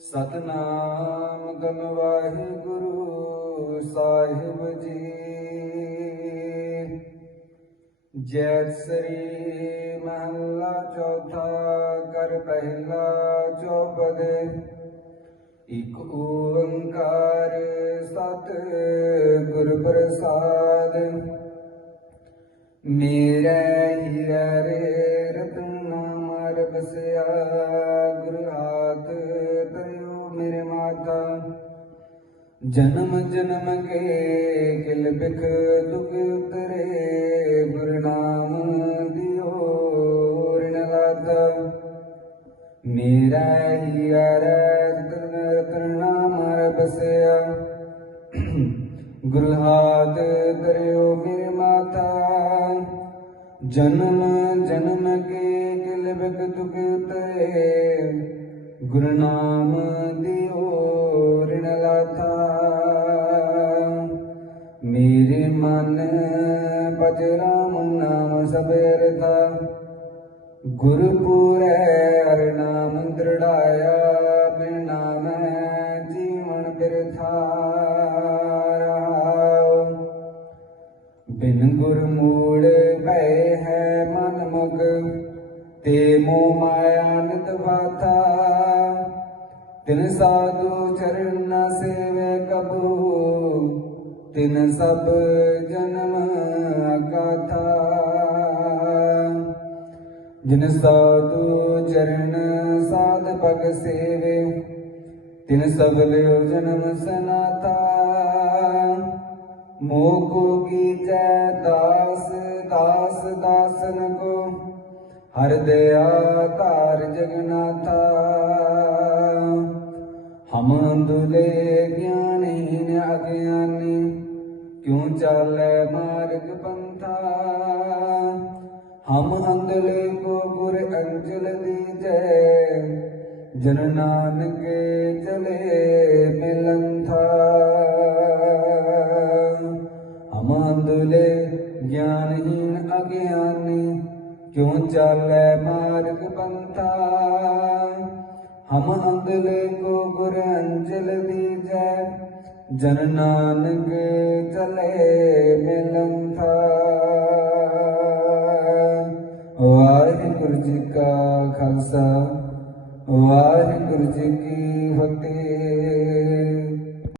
Satnam gun Waheguru Sahib ji. ਜੈ ਸ੍ਰੀ ਮਹੱਲਾ ਚੌਥਾ ਕਰ ਪਹਿਲਾ ਚੌਪਦ। ਇਕ ਓੰਕਾਰ ਸਤ ਗੁਰ ਪ੍ਰਸਾਦ। ਮੇਰੇ ਹੀਰੇ ਰਤਨ ਮਾਰ ਬਸਿਆ। ਜਨਮ ਜਨਮ ਕੇ ਕਿਲ ਬਿਖ ਦੁਖ ਉਤਰੇ। ਗੁਰ ਨਾਮ ਦਿਓ, ਰਿਣ ਲਾਤਾ। ਮੇਰਾ ਹੀਰਾ ਰਤਨ ਰਤਨ ਮਾਰ ਬਸਿਆ। ਗੁਰੂ ਹਾਥ ਕਰਿਓ ਮੇਰੇ ਮਾਤਾ। ਜਨਮ ਜਨਮ ਕੇ ਕਿਲ ਬਿਖ ਦੁਖ ਉਤਰੇ। ਗੁਰੂ ਨਾਮ ਦਿਓ, ਰਿਣ ਲਾਥਾ ਮੇਰੇ ਮਨ ਭਜ ਰਾਮ ਨਾਮ ਸਬੇਰ ਥਾ ਗੁਰਪੁਰੈ ਹਰਿ ਨਾਮ ਦ੍ਰਿੜਾਇਆ, ਬਿਨ ਨਾਮੈ ਜੀਵਨ ਬਿਰਥਾ ਬਿਨ ਗੁਰ ਮੂੜ ਭੈ ਹੈ ਮਨ ਮਗ, ਤੇ ਮੋਹ ਮਾਇਆ ਨਿਤ ਬਾਤਾ ਤਿਨ ਸਾਧੂ ਚਰਨ ਨ ਸੇਵੇ ਕਬੂ ਤਿਨ ਸਭ ਜਨਮ ਅਗਾਥਾ ਜਿਨ ਸਾਧੂ ਚਰਨ ਸਾਧ ਪਗ ਸੇਵੇ, ਤਿਨ ਸਗਲ ਜਨਮ ਸਨਾਤਾ ਮੋਕੋ ਕੀਜੈ ਦਾਸ ਦਾਸ ਦਾਸਨ ਕੋ, ਹਰ ਦਇਆ ਧਾਰ ਜਗਨਾਥਾ। ਹਮ ਅੰਧੁਲੇ ਗਿਆਨੀ ਅਗਿਆਨੀ, ਕਿਉ ਚਾਲੈ ਮਾਰਗ ਪੰਥਾ? ਹਮ ਅੰਧਲੇ ਕੋ ਗੁਰ ਅੰਜਲ ਦੀਜੈ, ਜਨ ਨਾਨਕੇ ਚਲੇ ਮਿਲੰਥਾ। ਹਮ ਅੰਧਲੇ ਗਿਆਨਹੀਨ ਅਗਿਆਨੀ, ਕਿਉ ਚਾਲੈ ਮਾਰਗ ਪੰਥਾ? ਹਮ ਅੰਧਲੇ ਜਨ ਨਾਨਕ ਚਲੇ ਮਿਲੰਥਾ ਵਾਹਿਗੁਰੂ ਜੀ ਕਾ ਖਾਲਸਾ ਵਾਹਿਗੁਰੂ ਜੀ ਕੀ ਫਤਿਹ।